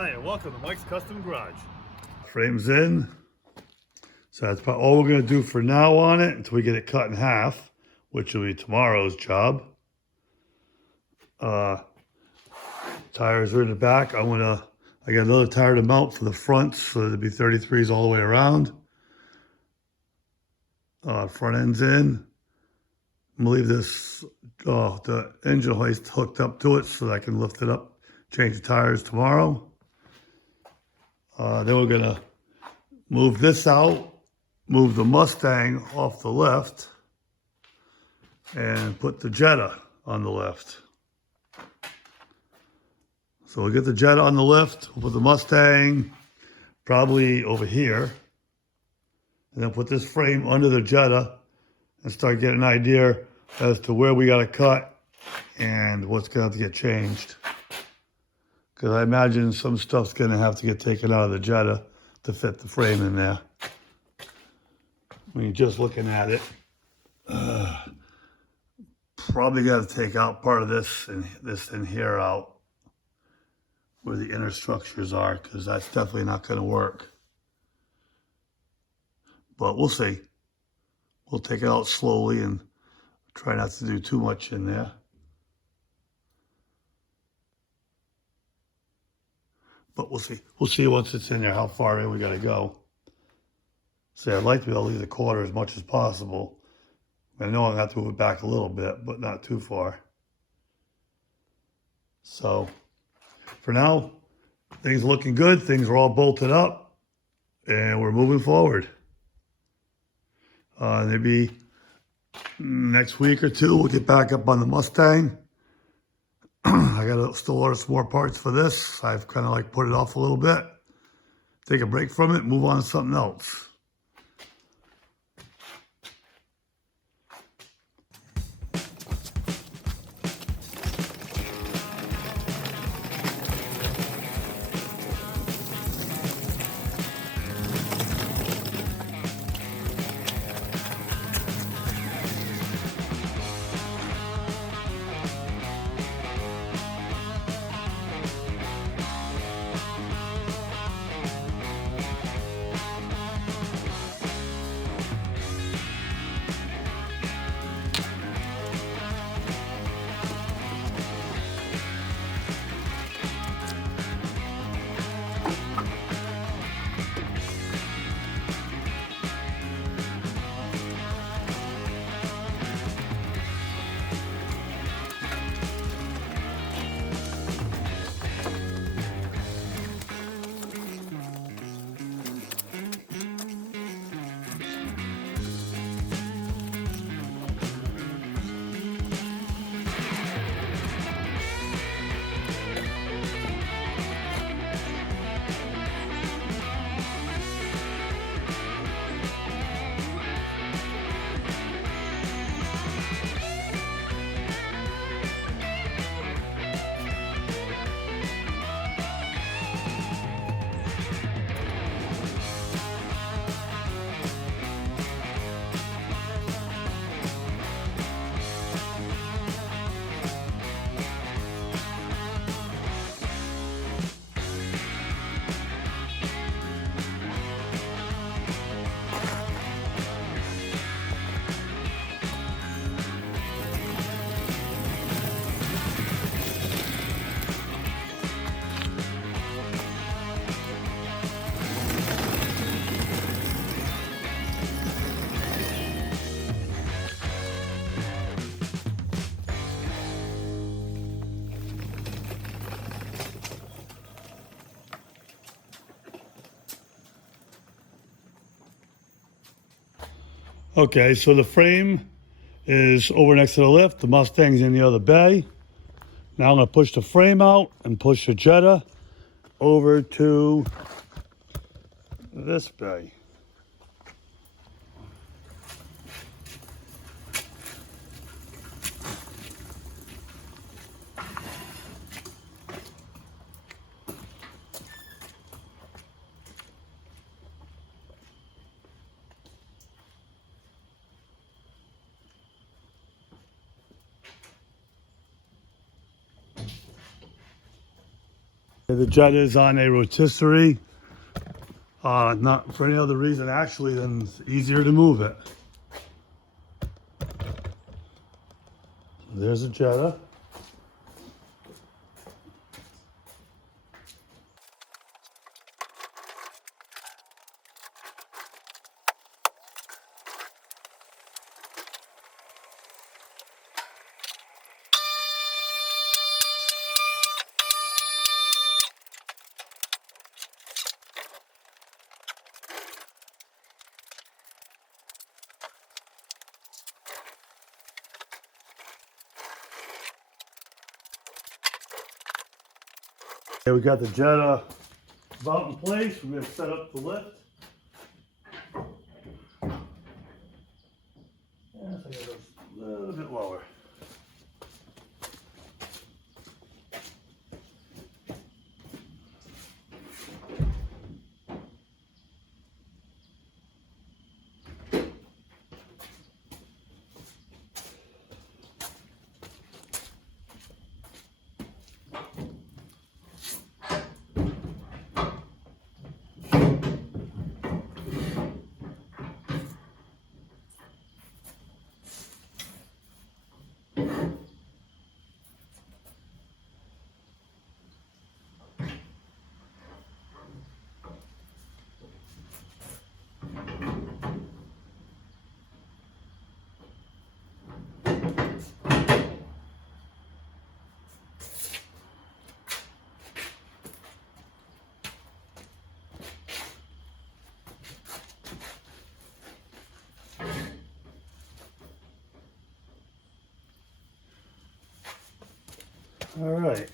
Hi, and welcome to Mike's Custom Garage. Frame's in. So that's about all we're going to do for now on it until we get it cut in half, which will be tomorrow's job. Tires are in the back. I got another tire to mount for the front, so it'll be 33s all the way around. Front end's in. I'm gonna leave this, the engine hoist hooked up to it so that I can lift it up, change the tires tomorrow. Then we're gonna move this out, move the Mustang off the left, and put the Jetta on the left. So we'll get the Jetta on the lift, we'll put the Mustang probably over here, and then put this frame under the Jetta and start getting an idea as to where we gotta cut and what's gonna have to get changed. Because I imagine some stuff's gonna have to get taken out of the Jetta to fit the frame in there. When you're just looking at it, probably got to take out part of this and this in here out where the inner structures are, because that's definitely not going to work. But we'll see. We'll take it out slowly and try not to do too much in there. But we'll see. We'll see once it's in there how far in we got to go. See, I'd like to be able to leave the quarter as much as possible. I know I'm going to have to move it back a little bit, but not too far. So, for now, things are looking good. Things are all bolted up, and we're moving forward. Maybe next week or two, we'll get back up on the Mustang. I got to still order some more parts for this. I've kind of like put it off a little bit. Take a break from it, move on to something else. Okay, so the frame is over next to the lift. The Mustang's in the other bay. Now I'm going to push the frame out and push the Jetta over to this bay. The Jetta is on a rotisserie. Not for any other reason actually than it's easier to move it. There's a Jetta. Okay, we got the Jetta about in place. We're going to set up the lift. Yeah, so I gotta go a little bit lower. All right.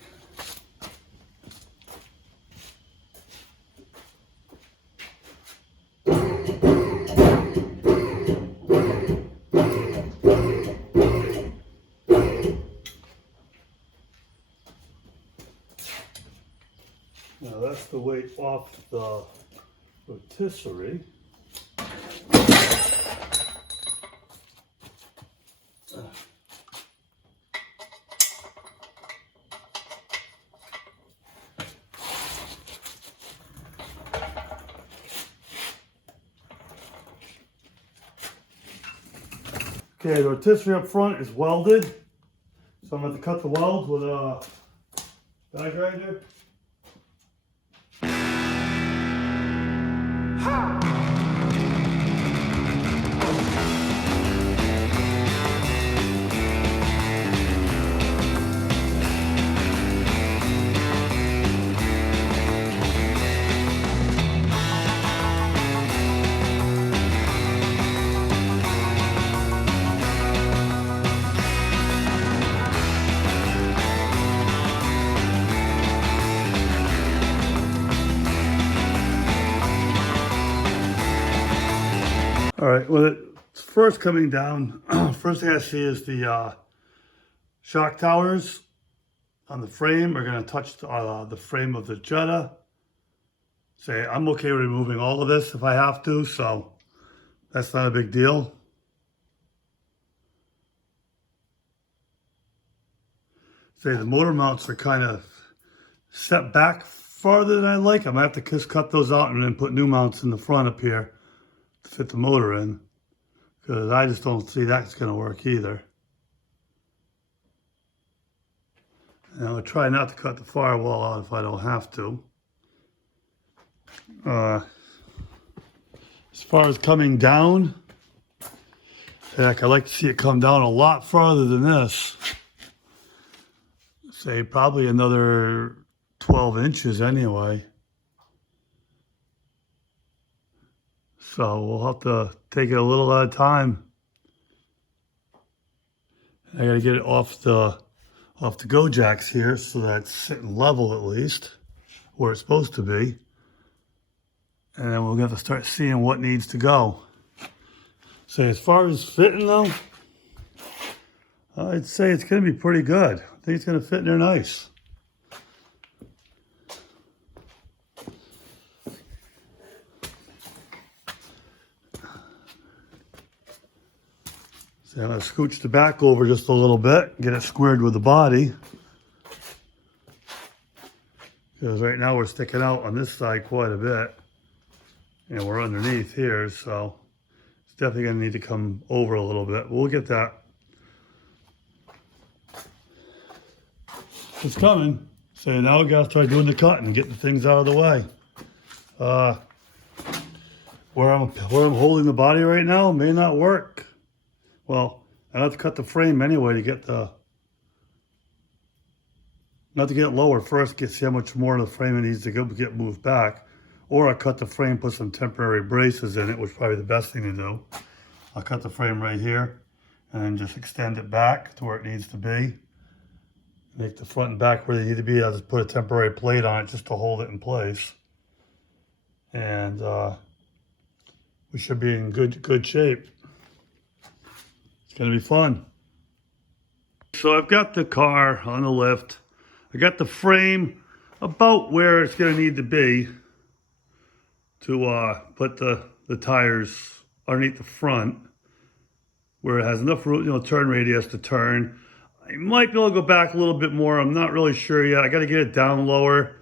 Now that's the weight off the rotisserie. Okay, the rotisserie up front is welded, so I'm going to cut the weld with a die grinder. All right, well, it's first coming down, first thing I see is the shock towers on the frame are going to touch the frame of the Jetta. Say, I'm okay with removing all of this if I have to, so that's not a big deal. Say, the motor mounts are kind of set back farther than I like. I might have to just cut those out and then put new mounts in the front up here to fit the motor in, because I just don't see that's going to work either. And I'll try not to cut the firewall out if I don't have to. As far as coming down, heck, I like to see it come down a lot farther than this. Say probably another 12 inches anyway. So we'll have to take it a little at a time. I gotta get it off the go jacks here so that it's sitting level at least, where it's supposed to be. And then we'll have to start seeing what needs to go. So as far as fitting though, I'd say it's gonna be pretty good. I think it's gonna fit in there nice. So I'm going to scooch the back over just a little bit, get it squared with the body. because right now we're sticking out on this side quite a bit. And we're underneath here, so it's definitely going to need to come over a little bit. We'll get that. It's coming. So now we got to start doing the cutting and getting things out of the way. Where I'm holding the body right now may not work. Well, I have to cut the frame anyway to get the, not to get it lower first, see how much more of the frame it needs to get moved back. Or I cut the frame, put some temporary braces in it, which is probably the best thing to do. I'll cut the frame right here and then just extend it back to where it needs to be. Make the front and back where they need to be. I'll just put a temporary plate on it just to hold it in place. And we should be in good shape. It's gonna be fun. So I've got the car on the lift. I got the frame about where it's gonna need to be to put the tires underneath the front where it has enough room, you know, turn radius to turn. I might be able to go back a little bit more. I'm not really sure yet. I got to get it down lower.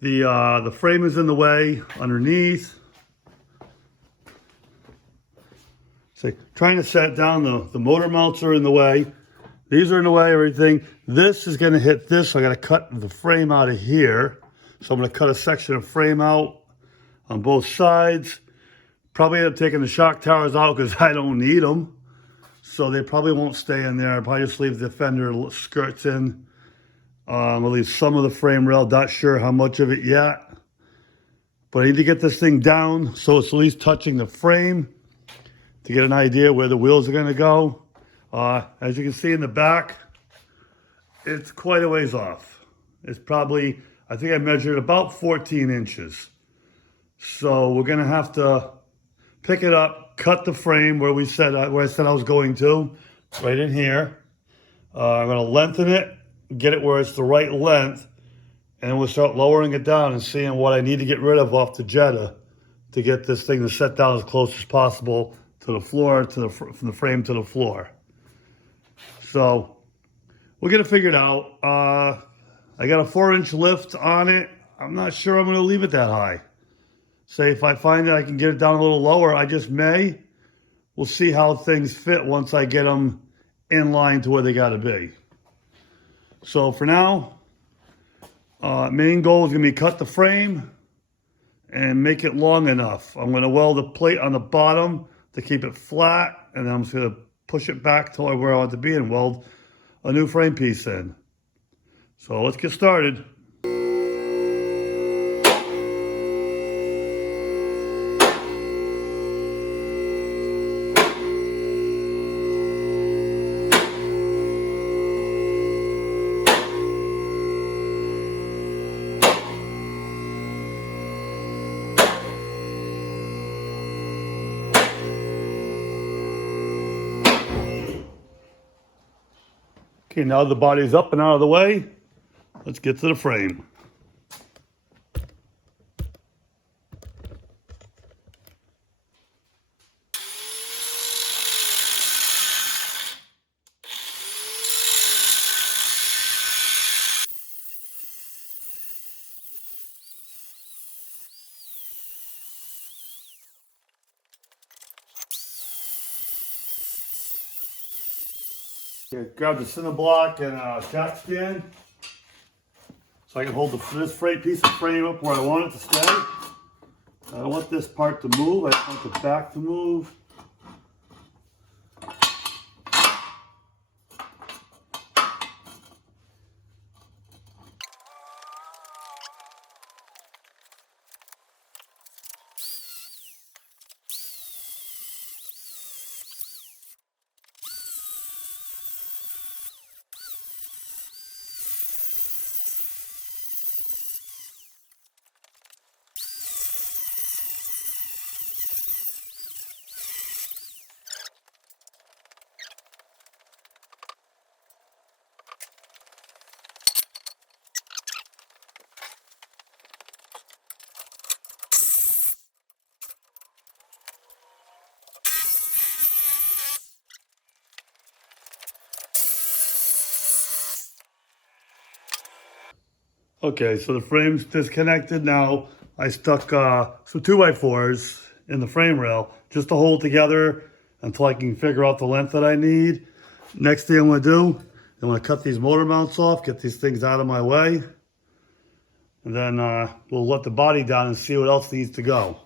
The frame is in the way underneath. So trying to set down, the motor mounts are in the way. These are in the way, everything. This is going to hit this, so I got to cut the frame out of here. So I'm going to cut a section of frame out on both sides. Probably end up taking the shock towers out because I don't need them. So they probably won't stay in there. I'll probably just leave the fender skirts in. I'll leave some of the frame rail, not sure how much of it yet. But I need to get this thing down so it's at least touching the frame to get an idea where the wheels are gonna go. As you can see in the back, it's quite a ways off. It's probably, I think I measured about 14 inches. So we're gonna have to pick it up, cut the frame where I said I was going to, right in here. I'm gonna lengthen it, get it where it's the right length, and then we'll start lowering it down and seeing what I need to get rid of off the Jetta to get this thing to set down as close as possible to the floor, from the frame to the floor. So we're gonna figure it out. I got a 4-inch lift on it. I'm not sure I'm gonna leave it that high. Say if I find that I can get it down a little lower, I just may. We'll see how things fit once I get them in line to where they gotta be. So for now, main goal is gonna be cut the frame and make it long enough. I'm gonna weld a plate on the bottom to keep it flat, and then I'm just gonna push it back to where I want it to be and weld a new frame piece in. So let's get started. Okay, now the body's up and out of the way, let's get to the frame. Okay, grab the cinder block and a jack stand so I can hold this piece of frame up where I want it to stay. I don't want this part to move, I just want the back to move. Okay, so the frame's disconnected now. I stuck some 2x4s in the frame rail just to hold together until I can figure out the length that I need. Next thing I'm gonna do, I'm gonna cut these motor mounts off, get these things out of my way, and then we'll let the body down and see what else needs to go.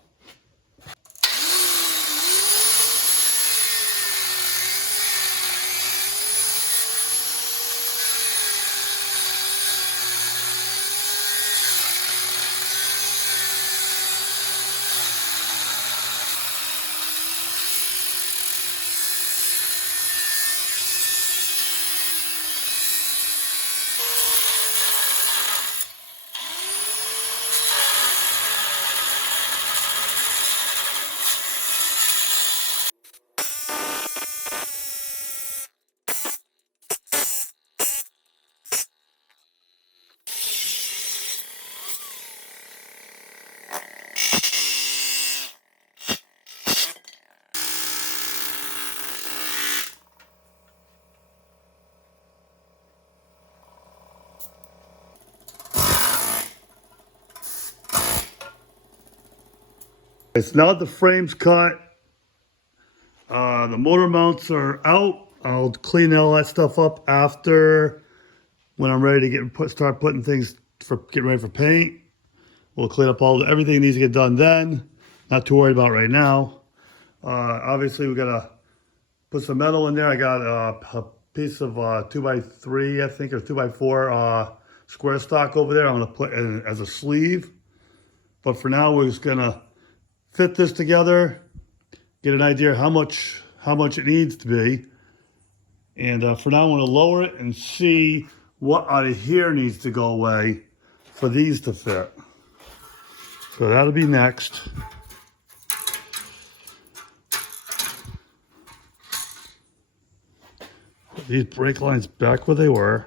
Okay, so now that the frame's cut, the motor mounts are out. I'll clean all that stuff up after when I'm ready to start putting things for getting ready for paint. We'll clean up everything that needs to get done then. Not too worried about right now. Obviously, we gotta put some metal in there. I got a piece of 2x3, I think, or 2x4 square stock over there. I'm gonna put in as a sleeve. But for now, we're just gonna fit this together, get an idea how much it needs to be. And for now, I'm gonna lower it and see what out of here needs to go away for these to fit. So that'll be next. Put these brake lines back where they were.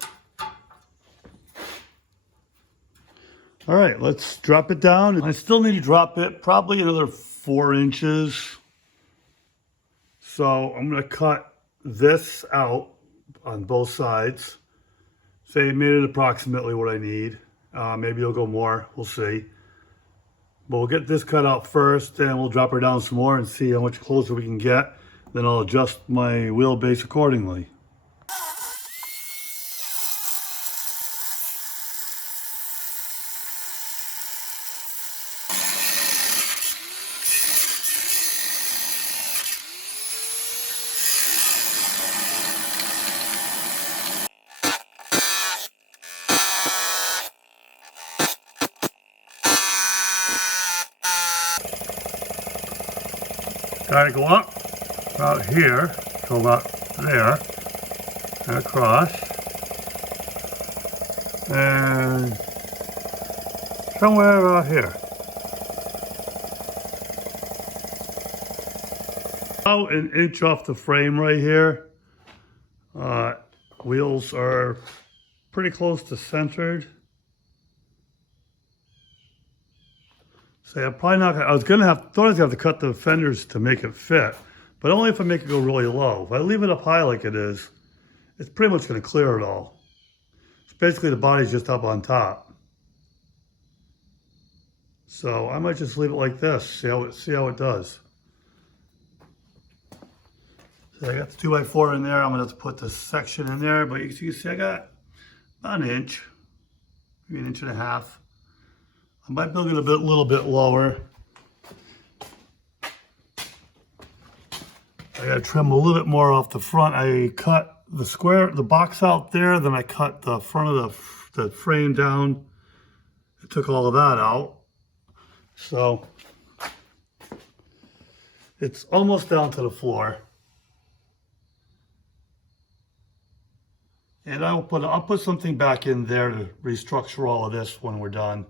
All right, let's drop it down. I still need to drop it probably another 4 inches. So I'm gonna cut this out on both sides. Say I made it approximately what I need. Maybe it'll go more, we'll see. But we'll get this cut out first and we'll drop her down some more and see how much closer we can get. Then I'll adjust my wheelbase accordingly. Gotta go up about here, go about there, and across, and somewhere about here. About an inch off the frame right here. Wheels are pretty close to centered. So I'm probably not gonna, thought I was gonna have to cut the fenders to make it fit, but only if I make it go really low. If I leave it up high like it is, it's pretty much gonna clear it all. So basically the body's just up on top. So I might just leave it like this, see how it does. So I got the 2x4 in there. I'm gonna have to put this section in there, but you can see I got about an inch, maybe an inch and a half. I might build it a little bit lower. I gotta trim a little bit more off the front. I cut the box out there, then I cut the front of the frame down. I took all of that out. So it's almost down to the floor. And I'll put something back in there to restructure all of this when we're done.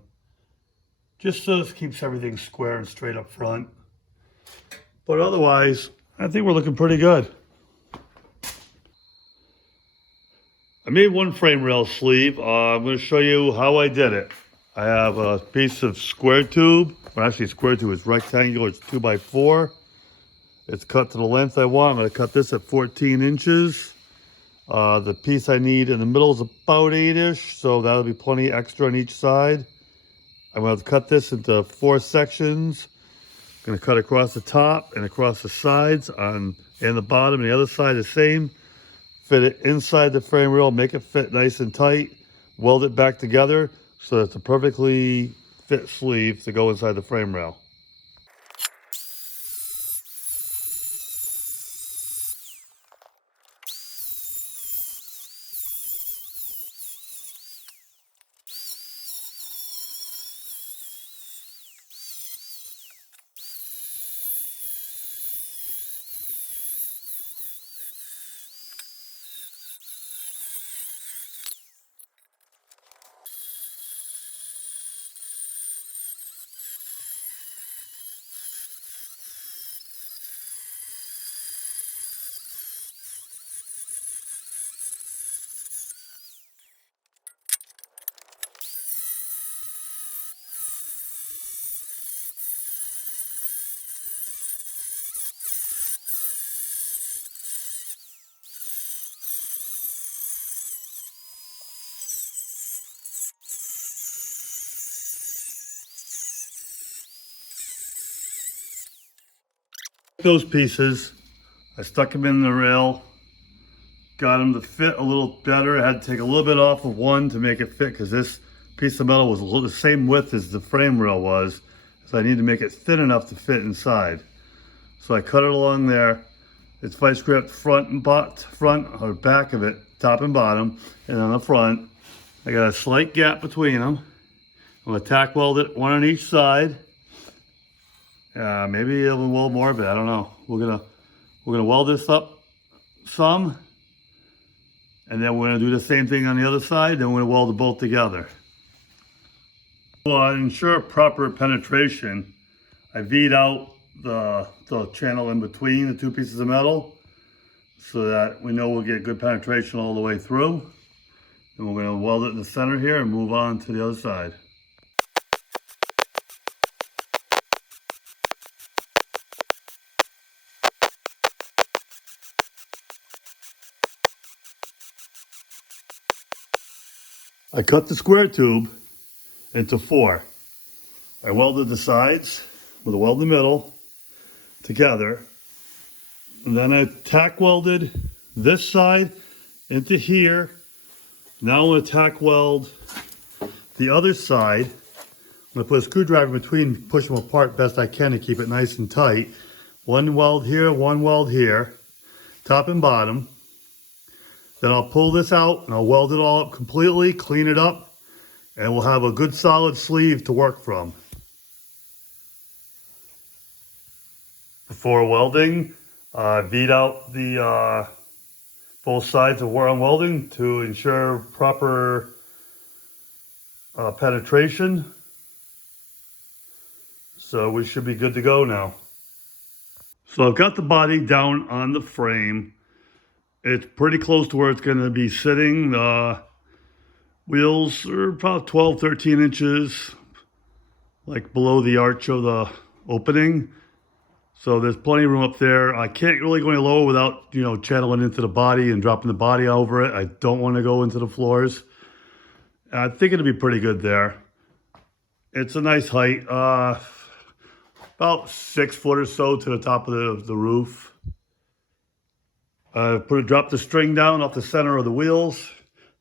Just so this keeps everything square and straight up front. But otherwise, I think we're looking pretty good. I made one frame rail sleeve. I'm going to show you how I did it. I have a piece of square tube. Well, actually, square tube is rectangular. It's 2x4. It's cut to the length I want. I'm going to cut this at 14 inches. The piece I need in the middle is about 8-ish, so that'll be plenty extra on each side. I'm going to cut this into 4 sections. I'm going to cut across the top and across the sides and the bottom, and the other side the same. Fit it inside the frame rail, make it fit nice and tight, weld it back together so that it's a perfectly fit sleeve to go inside the frame rail. Those pieces, I stuck them in the rail, got them to fit a little better. I had to take a little bit off of one to make it fit because this piece of metal was the same width as the frame rail was, so I need to make it thin enough to fit inside. So I cut it along there. It's vice grip front or back of it, top and bottom, and on the front, I got a slight gap between them. I'm gonna tack weld it, one on each side. Maybe a little more of it, I don't know. We're gonna weld this up some, and then we're gonna do the same thing on the other side, then we're gonna weld them both together. To ensure proper penetration, I V'd out the channel in between the 2 pieces of metal so that we know we'll get good penetration all the way through. And we're gonna weld it in the center here and move on to the other side. I cut the square tube into 4. I welded the sides with a weld in the middle together. And then I tack welded this side into here. Now I'm going to tack weld the other side. I'm going to put a screwdriver between, push them apart best I can to keep it nice and tight. One weld here, one weld here, top and bottom. Then I'll pull this out and I'll weld it all up completely, clean it up, and we'll have a good solid sleeve to work from. Before welding, I V'd out the both sides of where I'm welding to ensure proper penetration. So we should be good to go now. So I've got the body down on the frame. It's pretty close to where it's going to be sitting. The wheels are about 12, 13 inches, like below the arch of the opening. So there's plenty of room up there. I can't really go any lower without, channeling into the body and dropping the body over it. I don't want to go into the floors. I think it'll be pretty good there. It's a nice height, about 6 foot or so to the top of the roof. Drop the string down off the center of the wheels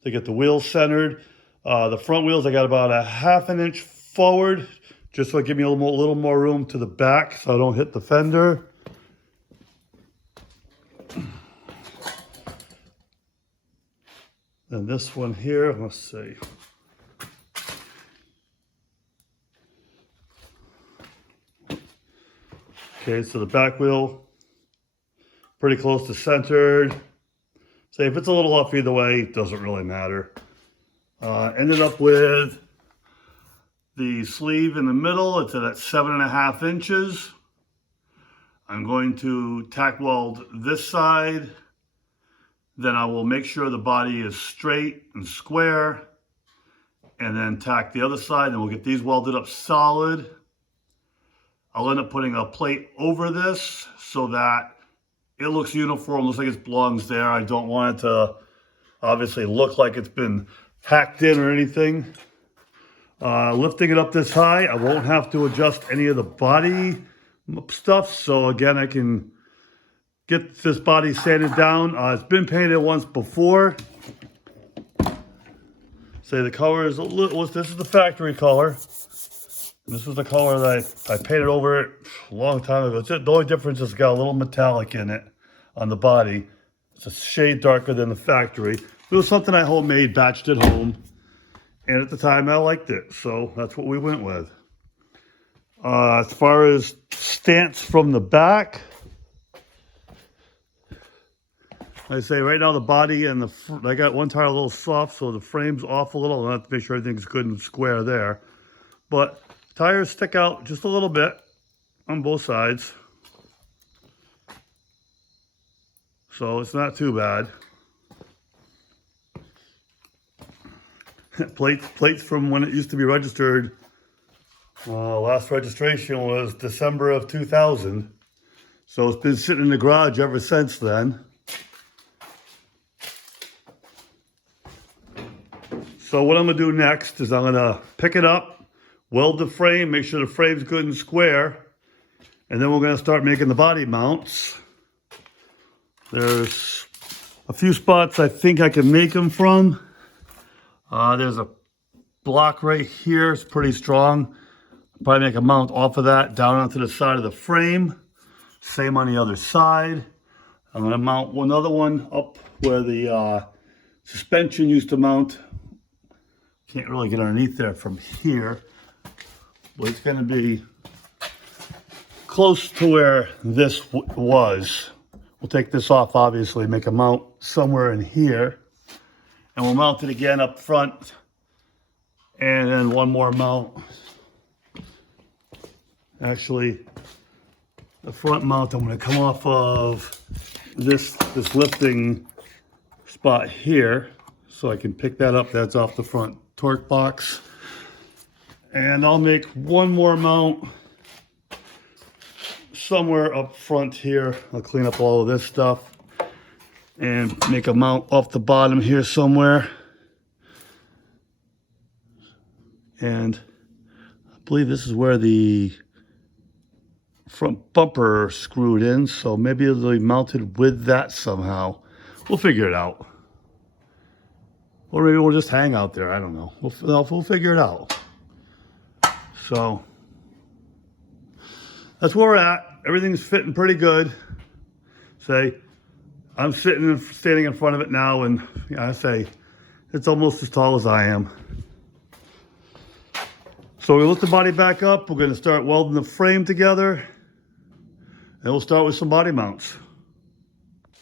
to get the wheels centered. The front wheels, I got about a 1/2 inch forward, just so it give me a little more room to the back so I don't hit the fender. And this one here, let's see. Okay, so the back wheel, pretty close to centered. So if it's a little off either way, it doesn't really matter. Ended up with the sleeve in the middle. It's at 7.5 inches. I'm going to tack weld this side. Then I will make sure the body is straight and square, and then tack the other side, and we'll get these welded up solid. I'll end up putting a plate over this so that it looks uniform, looks like it belongs there. I don't want it to obviously look like it's been hacked in or anything. Lifting it up this high, I won't have to adjust any of the body stuff. So again, I can get this body sanded down. It's been painted once before. Say the color is a little, this is the factory color. This is the color that I painted over it a long time ago. The only difference is it's got a little metallic in it on the body. It's a shade darker than the factory. It was something I homemade, batched at home. And at the time, I liked it. So that's what we went with. As far as stance from the back, I say right now the body and I got one tire a little soft, so the frame's off a little. I have to make sure everything's good and square there. But tires stick out just a little bit on both sides. So it's not too bad. Plates from when it used to be registered. Last registration was December of 2000. So it's been sitting in the garage ever since then. So what I'm gonna do next is I'm gonna pick it up, weld the frame, make sure the frame's good and square, and then we're gonna start making the body mounts. There's a few spots I think I can make them from. There's a block right here, it's pretty strong. Probably make a mount off of that down onto the side of the frame. Same on the other side. I'm gonna mount another one up where the suspension used to mount. Can't really get underneath there from here, but it's gonna be close to where this was. We'll take this off, obviously, make a mount somewhere in here, and we'll mount it again up front, and then one more mount. Actually, the front mount, I'm gonna come off of this lifting spot here, so I can pick that up. That's off the front torque box. And I'll make one more mount somewhere up front here. I'll clean up all of this stuff and make a mount off the bottom here somewhere. And I believe this is where the front bumper screwed in, so maybe it'll be mounted with that somehow. We'll figure it out. Or maybe we'll just hang out there. I don't know. We'll figure it out. So that's where we're at. Everything's fitting pretty good. Say, I'm standing in front of it now, and I say it's almost as tall as I am. So we lift the body back up. We're going to start welding the frame together, and we'll start with some body mounts.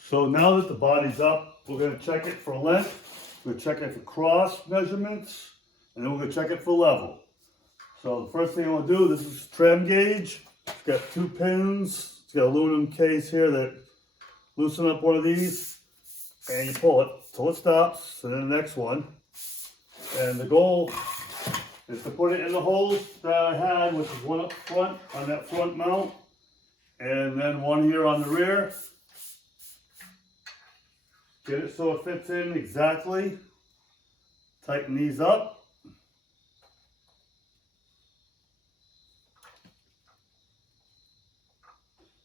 So now that the body's up, we're going to check it for length. We're going to check it for cross measurements, and then we're going to check it for level. So the first thing I want to do, this is trim gauge. It's got 2 pins. It's got an aluminum case here that loosen up one of these, and you pull it till it stops, and then the next one. And the goal is to put it in the holes that I had, which is one up front on that front mount, and then one here on the rear. Get it so it fits in exactly. Tighten these up.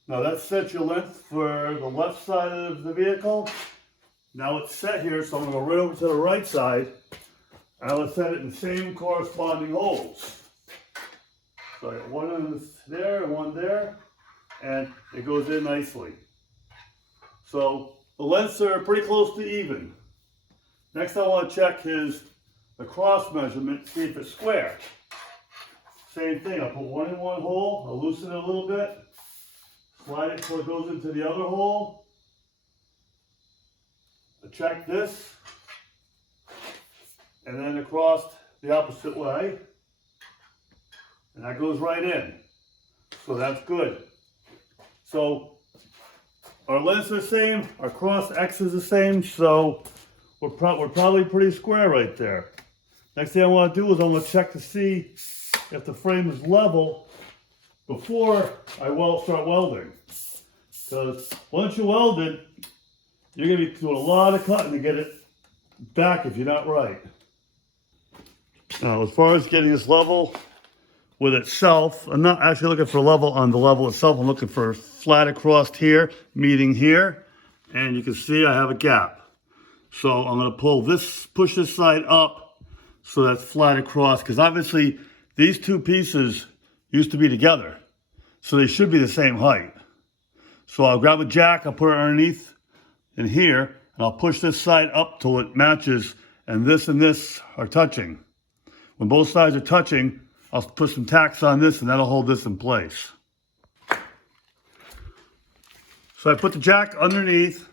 Now that sets your length for the left side of the vehicle. Now it's set here, so I'm going to go right over to the right side. And I'm going to set it in the same corresponding holes. So I got one there and one there, and it goes in nicely. So the lengths are pretty close to even. Next I want to check is the cross measurement, see if it's square. Same thing, I'll put one in one hole, I'll loosen it a little bit, slide it so it goes into the other hole. I check this, and then across the opposite way, and that goes right in. So that's good. So our lengths are the same, our cross X is the same, so we're probably pretty square right there. Next thing I want to do is I'm going to check to see if the frame is level before I start welding. Because once you weld it, you're going to be doing a lot of cutting to get it back if you're not right. Now, as far as getting this level with itself, I'm not actually looking for level on the level itself. I'm looking for flat across here, meeting here. And you can see I have a gap. So I'm going to push this side up so that's flat across, because obviously these two pieces used to be together. So they should be the same height. So I'll grab a jack, I'll put it underneath in here, and I'll push this side up till it matches, and this are touching. When both sides are touching, I'll put some tacks on this, and that'll hold this in place. So I put the jack underneath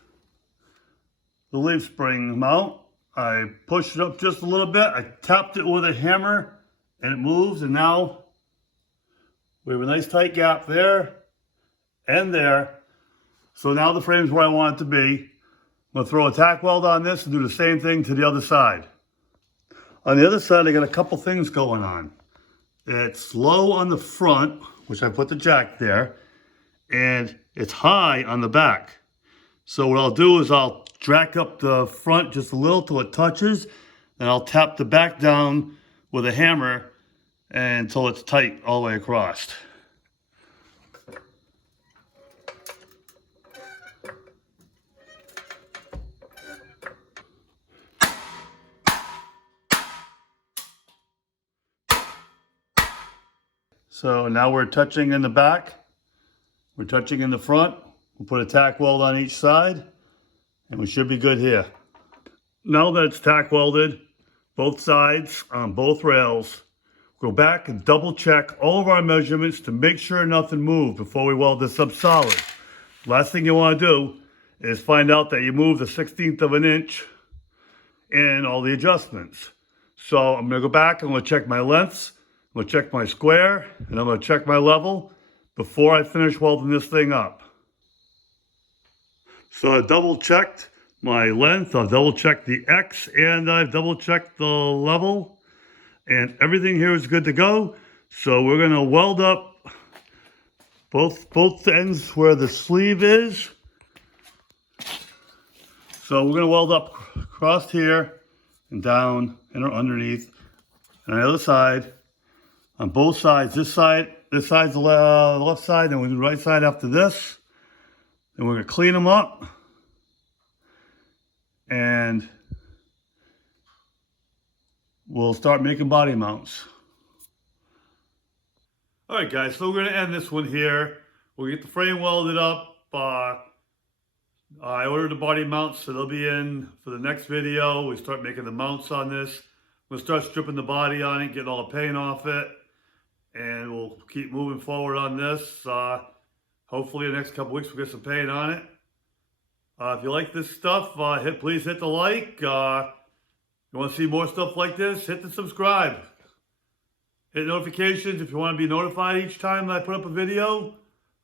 the leaf spring mount. I pushed it up just a little bit. I tapped it with a hammer, and it moves, and now we have a nice tight gap there and there. So now the frame's where I want it to be. I'm going to throw a tack weld on this and do the same thing to the other side. On the other side, I got a couple things going on. It's low on the front, which I put the jack there, and it's high on the back. So what I'll do is I'll jack up the front just a little till it touches, and I'll tap the back down with a hammer until it's tight all the way across. So now we're touching in the back, we're touching in the front. We'll put a tack weld on each side, and we should be good here. Now that it's tack welded, both sides on both rails, go back and double check all of our measurements to make sure nothing moved before we weld this up solid. Last thing you want to do is find out that you moved a 1/16 of an inch in all the adjustments. So I'm going to go back, I'm going to check my lengths, I'm going to check my square, and I'm going to check my level before I finish welding this thing up. So I double checked my length, I've double checked the X, and I've double checked the level, and everything here is good to go. So we're going to weld up both ends where the sleeve is. So we're going to weld up across here and down and underneath, and on the other side, on both sides. This side's the left side, and we'll do the right side after this. Then we're going to clean them up, and we'll start making body mounts. All right, guys, so we're going to end this one here. We'll get the frame welded up. I ordered the body mounts, so they'll be in for the next video. We start making the mounts on this. We'll start stripping the body on it, getting all the paint off it, and we'll keep moving forward on this. Hopefully in the next couple weeks we'll get some paint on it. If you like this stuff, please hit the like. You want to see more stuff like this, hit the subscribe. Hit notifications if you want to be notified each time I put up a video.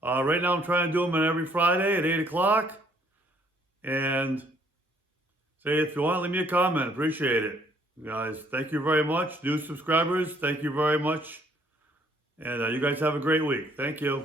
Right now I'm trying to do them every Friday at 8 o'clock. And say if you want, leave me a comment. Appreciate it. Guys, thank you very much. New subscribers, thank you very much. And you guys have a great week. Thank you.